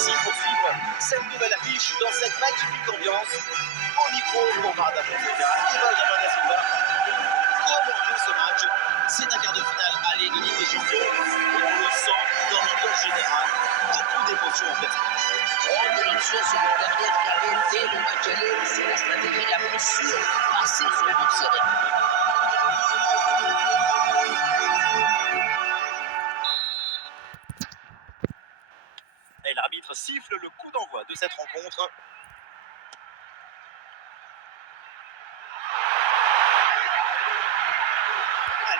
ici pour suivre cette nouvelle affiche dans cette magnifique ambiance. Au micro, pour Marada Fonseca et Benjamin Da Silva. Commenter ce match, c'est un quart de finale aller de Ligue des Champions et on le sent dans l'ambiance générale. Beaucoup d'émotions en perspective. Prendre l'option sur le dernier qui avait été le match aller, c'est la stratégie la plus sûre. Passer sur le but serré. Et l'arbitre siffle le coup d'envoi de cette rencontre.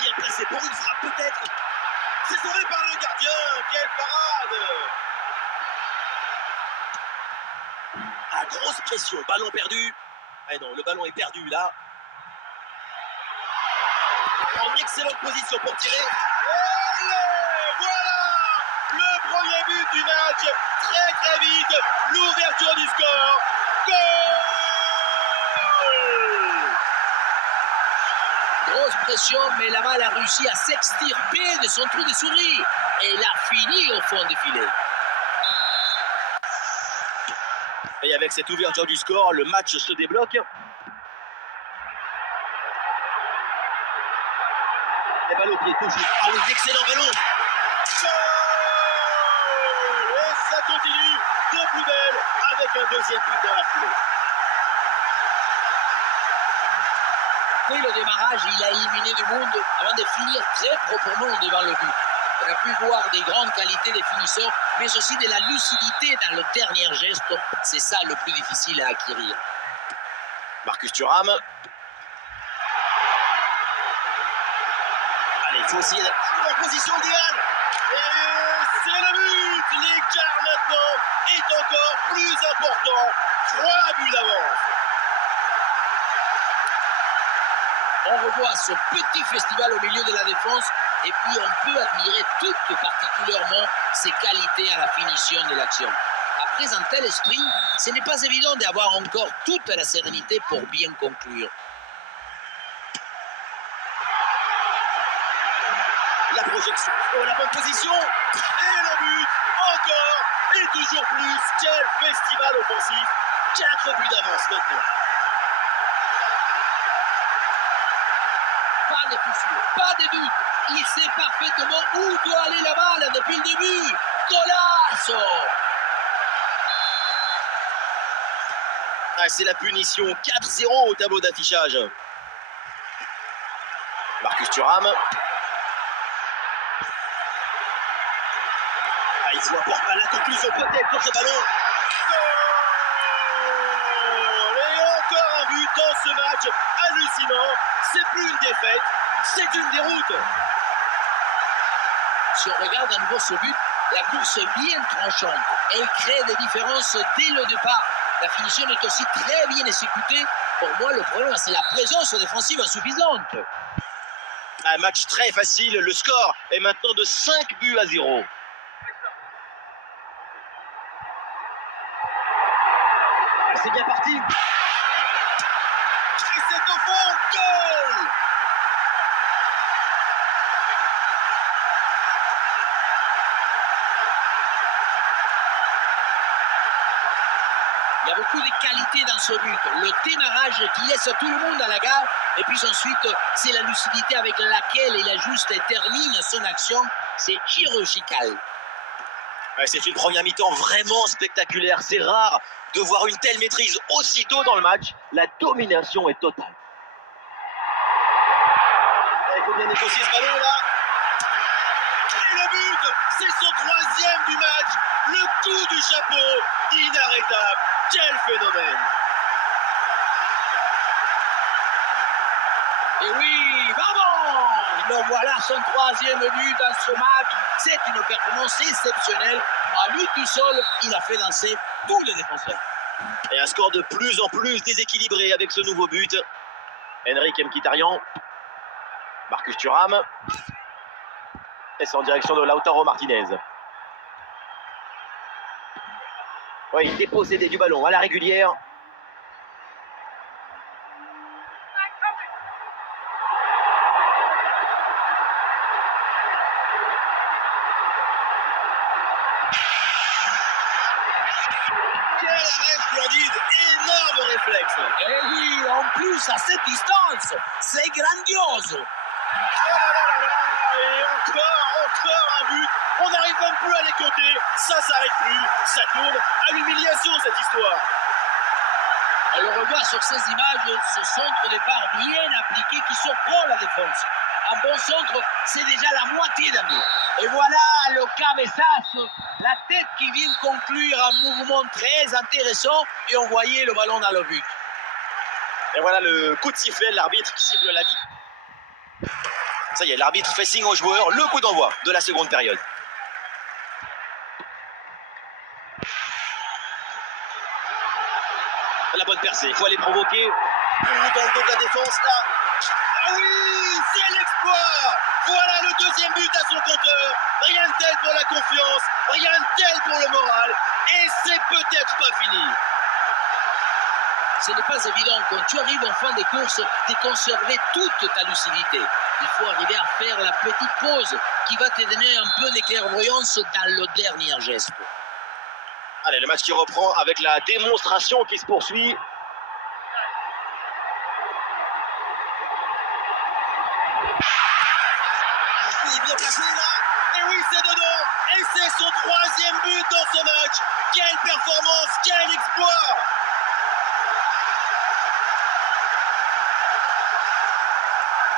Bien placé pour une frappe peut-être. C'est sauvé par le gardien. Quelle parade! Ah, grosse pression, ballon perdu. Ah non, le ballon est perdu là. En excellente position pour tirer. Et voilà le premier but du match. Très vite, l'ouverture du score. Goal! Grosse pression, mais la balle a réussi à s'extirper de son trou de souris. Et il a fini au fond du filet. Et avec cette ouverture du score, le match se débloque. Et balle au pied, toujours. Ah oui, excellent ballon. Et ça continue de plus belle avec un deuxième but dans la foulée. Dès le démarrage, il a éliminé du monde avant de finir très proprement devant le but. On a pu voir des grandes qualités des finisseurs, mais aussi de la lucidité dans le dernier geste. C'est ça le plus difficile à acquérir. Marcus Thuram. Allez, il faut essayer d'être en position idéale. Et c'est le but. L'écart maintenant est encore plus important. 3 buts d'avance. On revoit ce petit festival au milieu de la défense et puis on peut admirer tout particulièrement ses qualités à la finition de l'action. Après un tel esprit, ce n'est pas évident d'avoir encore toute la sérénité pour bien conclure. La projection, oh, la bonne position, et le but, encore, et toujours plus. Quel festival offensif. 4 buts d'avance maintenant. Pas de fissure, pas de doute. Il sait parfaitement où doit aller la balle depuis le début. Golasso! Ah, c'est la punition. 4-0 au tableau d'affichage. Marcus Thuram. Ah, il faut apporter à la conclusion peut-être sur ce ballon. Goal! Et encore un but dans ce match hallucinant. C'est plus une défaite, c'est une déroute. Si on regarde à nouveau ce but, la course est bien tranchante. Elle crée des différences dès le départ. La finition est aussi très bien exécutée. Pour moi, le problème, c'est la présence défensive insuffisante. Un match très facile. Le score est maintenant de 5-0. Ah, c'est bien parti. Et c'est au fond. Goal! Il y a beaucoup de qualités dans ce but. Le démarrage qui laisse tout le monde à la gare. Et puis ensuite, c'est la lucidité avec laquelle il ajuste et termine son action. C'est chirurgical. Ouais, c'est une première mi-temps vraiment spectaculaire. C'est rare de voir une telle maîtrise aussitôt dans le match. La domination est totale. Il faut bien négocier ce ballon là. Et le but, c'est son 3e du match. Le coup du chapeau, inarrêtable. Quel phénomène! Et oui, vamos! Donc voilà son 3e but dans ce match. C'est une performance exceptionnelle. À lui tout seul, il a fait danser tous les défenseurs. Et un score de plus en plus déséquilibré avec ce nouveau but. Henrik Mkhitaryan. Marcus Thuram. Et c'est en direction de Lautaro Martinez. Oui, dépossédé du ballon à la régulière. l'arrêt splendide, énorme réflexe. Et oui, en plus, à cette distance, c'est grandiose. Oh là là là là, et encore un but. On n'arrive même plus à les compter. Ça s'arrête plus. Ça tourne à l'humiliation, cette histoire. On le revoit sur ces images, ce centre de départ bien appliqué qui surprend la défense. Un bon centre, c'est déjà la moitié d'un but. Et voilà le cabeçazo, la tête qui vient conclure un mouvement très intéressant et envoyer le ballon dans le but. Et voilà le coup de sifflet, l'arbitre qui siffle la vie. Ça y est, l'arbitre fait signe aux joueurs, le coup d'envoi de la seconde période. La bonne percée, il faut aller provoquer. Dans le dos de la défense, là. Ah oui, c'est l'exploit. Voilà le deuxième but à son compteur. Rien de tel pour la confiance, rien de tel pour le moral. Et c'est peut-être pas fini. Ce n'est pas évident quand tu arrives en fin de course de conserver toute ta lucidité. Il faut arriver à faire la petite pause qui va te donner un peu de clairvoyance dans le dernier geste. Allez, le match qui reprend avec la démonstration qui se poursuit. Il est bien placé là. Et oui, c'est dedans. Et c'est son troisième but dans ce match. Quelle performance, quel exploit.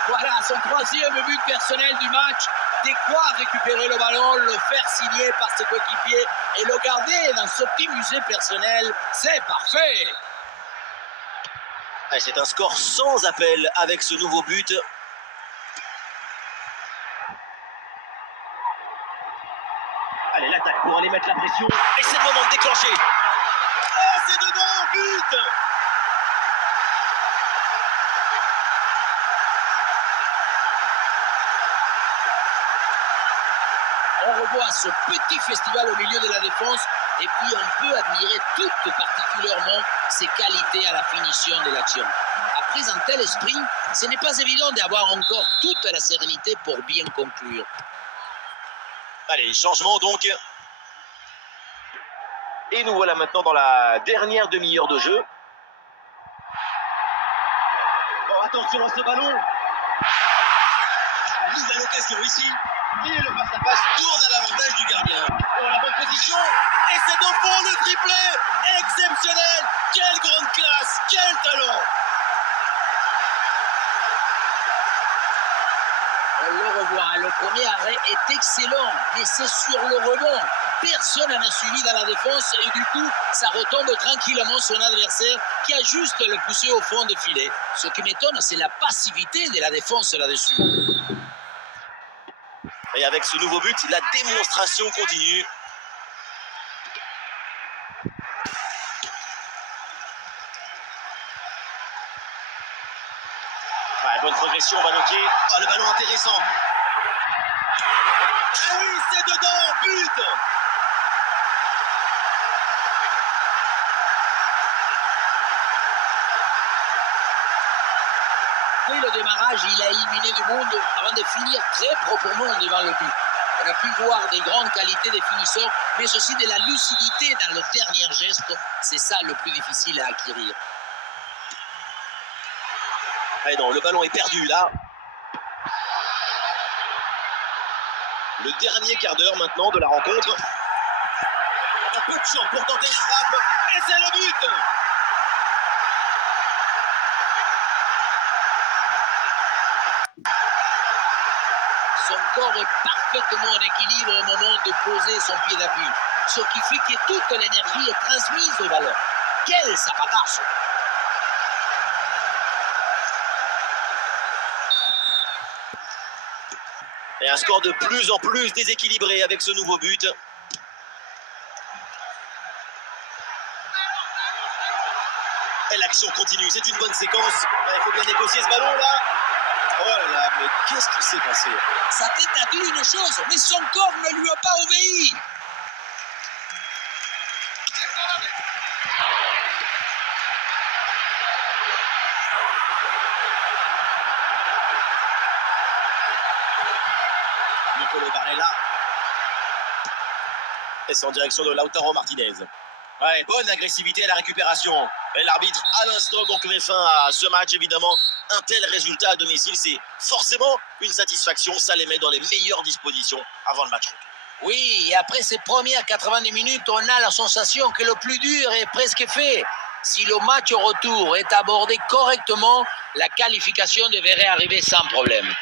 Voilà son troisième but personnel du match. De quoi récupérer le ballon, le faire signer par ses coéquipiers et le garder dans ce petit musée personnel. C'est parfait. C'est un score sans appel avec ce nouveau but. Allez, l'attaque pour aller mettre la pression. Et c'est le moment de déclencher. Oh, c'est dedans, but. On revoit ce petit festival au milieu de la défense et puis on peut admirer tout particulièrement ses qualités à la finition de l'action. Après un tel esprit, ce n'est pas évident d'avoir encore toute la sérénité pour bien conclure. Allez, changement donc. Et nous voilà maintenant dans la dernière demi-heure de jeu. Oh, attention à ce ballon. Nouvelle occasion ici. Et le face-à-face tourne à l'avantage du gardien. Oh, la bonne position. Et c'est au fond le triplé. Exceptionnel. Quelle grande classe. Quel talent. On le revoit, le premier arrêt est excellent, mais c'est sur le rebond. Personne n'en a suivi dans la défense et du coup, ça retombe tranquillement sur un adversaire qui a juste le poussé au fond des filets. Ce qui m'étonne, c'est la passivité de la défense là-dessus. Et avec ce nouveau but, la démonstration continue. Ouais, bonne progression, Banoké. Oh, le ballon intéressant. Ah oui, c'est dedans, but. Dès le démarrage, il a éliminé du monde avant de finir très proprement devant le but. On a pu voir des grandes qualités des finisseurs, mais aussi de la lucidité dans le dernier geste. C'est ça le plus difficile à acquérir. Allez, non, le ballon est perdu là. Le dernier quart d'heure maintenant de la rencontre. Un peu de champ pour tenter une frappe. Et c'est le but. Son corps est parfaitement en équilibre au moment de poser son pied d'appui, ce qui fait que toute l'énergie est transmise au ballon. Quel zapatazo! Et un score de plus en plus déséquilibré avec ce nouveau but. Et l'action continue, c'est une bonne séquence. Il faut bien négocier ce ballon là. Oh là là, mais qu'est-ce qui s'est passé? Sa tête a dit une chose, mais son corps ne lui a pas obéi. Nicolo Barella. Et c'est en direction de Lautaro Martinez. Ouais, bonne agressivité à la récupération. Et l'arbitre, à l'instant, donc met fin à ce match. Évidemment, un tel résultat à domicile, c'est forcément une satisfaction. Ça les met dans les meilleures dispositions avant le match. Oui, et après ces premières 90 minutes, on a la sensation que le plus dur est presque fait. Si le match au retour est abordé correctement, la qualification devrait arriver sans problème.